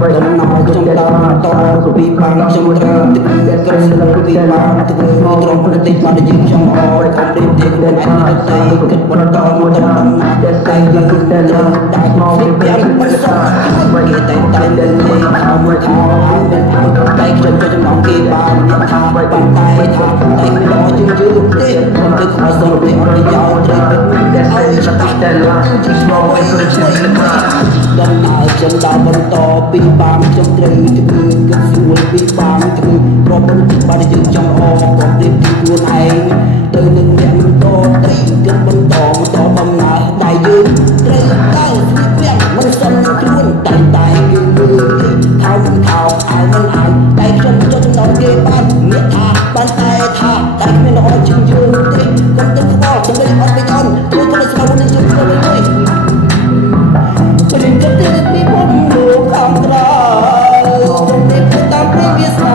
ដំណើរខ្ញុំតពីបានខ្ញុំត្រូវទឹកក្រឹមពីបានទឹកមកត្រង់ប្រទេសបានយើងចង់អរកំព្រៀបទីខ្លួនឯងទៅគិតបន្តមកដំណើរតែតែយើងត្រូវដាច់មកពីយ៉ាងមិនសោះគេតែតែលេងថាមួយថាហើយតែខ្ញុំទៅចំណងគេបានអ្នកថាបានតែថាតែមិនអត់ជឿទេខ្ញុំទៅខ្វះសរពីអត់ប្រយោជន៍ត្រូវតែឲ្យច្បាស់តែលោកជួយមកវិញជួយដំណើរខ្ញុំដល់បន្តពីបានខ្ញុំត្រូវជំនឿគិតស្រួលពីបានជំនឿប្រពន្ធបានយើងចង់អរក៏ព្រៀបពីខ្លួនឯងទៅនឹងអ្នកបន្តត្រីគិតបន្តដំណើរតែយើងត្រូវទៅស្គៀងមិនសន់ខ្លួនតែយើងមើលថោឲ្យមិនឲ្យតែខ្ញុំចង់ចំណងគេបានអ្នកថាបានតែថាតែគ្មានល្អជាងយើងទេកុំទៅខ្វល់ទៅអត់ប្រយោជន៍ជួយទៅស្គាល់នឹងយើងទៅវិញពេលទៅទីបំលោកខាងក្រៅទៅទីតាមពីវាស្មា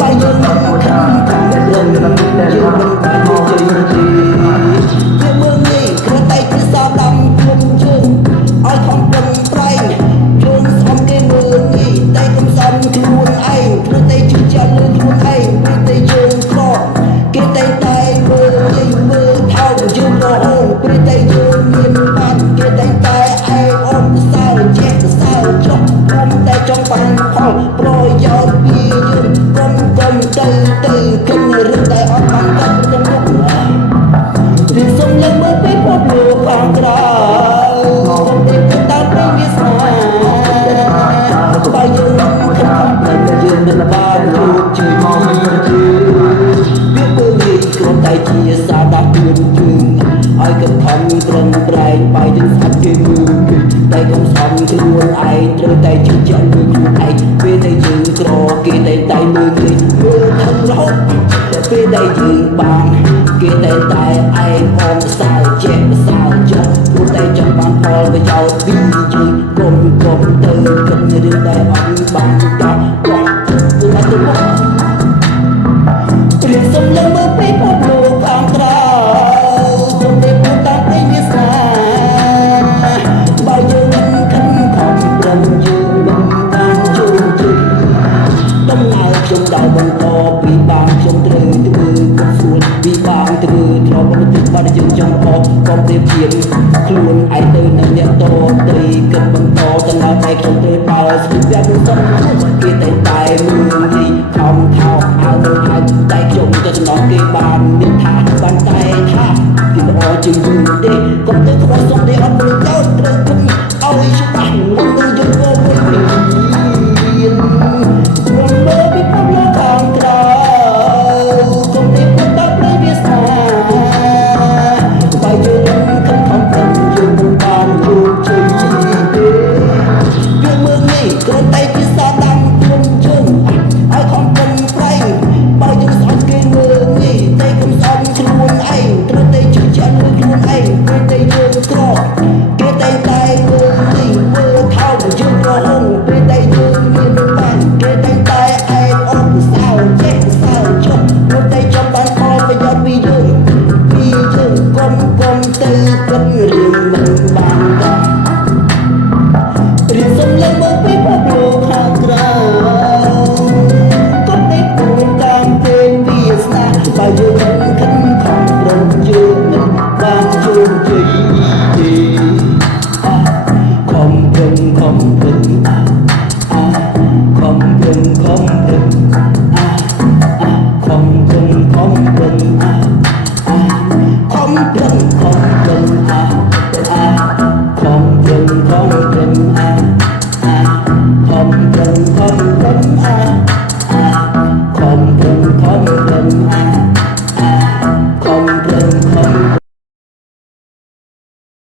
តែយើងមិនខាងយើងមិនបានជឿវាមើលនេះគ្រាន់តែពិសាដាំជុំជើងឲ្យខំប្រឹងប្រែងជើងស្អំគេមើលនេះតែកុំសំខ្លួនឯងព្រោះតែជឿជាក់លើខ្លួនឯងព្រោះតែយើងខកគេតែមើលនេះមើលថោកយើងរហូតព្រោះតែយើងមានបានគេតែឯងអត់សើចែកសើចុះគុំតែចង់បានផលប្រយោជន៍ពីយើងកុំទៅគិតរឿងតែអត់បានកាត់ទៅមុខរៀនសុំលើមើលពីពពលោកខាងក្រៅកុំតែគិតតាមពីវាស្មាបើយើងមិនខំតែយើងមិនបានជួយមកវាពេលនេះគ្រាន់តែជាសាដាប់ខ្លួនយើងឲ្យគិតខំប្រឹងប្រែងបើយើងស្អត់គេមើលតែកុំសំខ្លួនឯងត្រូវតែជឿជាក់លើខ្លួនឯងពេលដែលយើងក្រគេតែមើលគេមើលថឹងរហូតពេលដែលយើងបានគេតែឯងអមសើចែកសើចចុះព្រោះតែចង់បានផលប្រយោជន៍ពីយើងកុំទៅគិតរឿងដែលអត់បានដល់បោះគឺតែទៅមកព្រៀនសំឡេងមើលពីពពលោកខាងក្រៅគុំតែពុតតែវាស្មាបើយើងមិនខំប្រឹងយើងមិនបានជួយដំណើរខ្ញុំដល់បន្តពីបានខ្ញុំត្រូវធ្វើកុំស្រួលពីបានធ្វើធ្លាប់បន្តិចបានយើងចង់អបកុំព្រៀបធៀបខ្លួនឯងទៅនឹងអ្នកតត្រីគិតបន្តដំណើរតែខ្ញុំទៅបើស្គីវាមិនសំគេតែមើលនេះខំថោកឲ្យទៅហើយតែខ្ញុំទៅចំណងគេបានមានថាបានតែថាគេល្អជាងយើងទេកុំទៅខ្វល់សុំទេអត់ប្រយោជន៍ត្រូវគុំឲ្យច្បាស់មិនទៅយើងក៏មិនមានមើលពីពំលោកខាងក្រៅកុំទៅពុតដល់ព្រៃវាស្មាបើយើងខំប្រឹងយើងមិនបានជួយទេវាមើលនេះគ្រាន់តែពិសាដាំខ្លួនយើងឲ្យខំប្រឹងប្រែងបើយើងស្អប់គេមើលនេះតែកុំស្អប់ខ្លួនឯងត្រូវតែជឿជាក់លើខ្លួនឯងពេលតែយើងក្រគេតែមើលនេះមើលថោកយើងរហូតពេលតែយើងមានបានគេតែឯងអត់សើចែកសើចុះព្រោះតែចង់បានផលប្រយោជន៍ពីយើងកុំទៅគិតរឿងមិនបានដល់រៀនសំឡេងមើលពីពពលោកខាងក្រៅកុំតែពួនតាមទេវាស្នាបើយើងមិនខិតខំប្រឹងយើងមិនបានជោគជ័យទេខំប្រឹង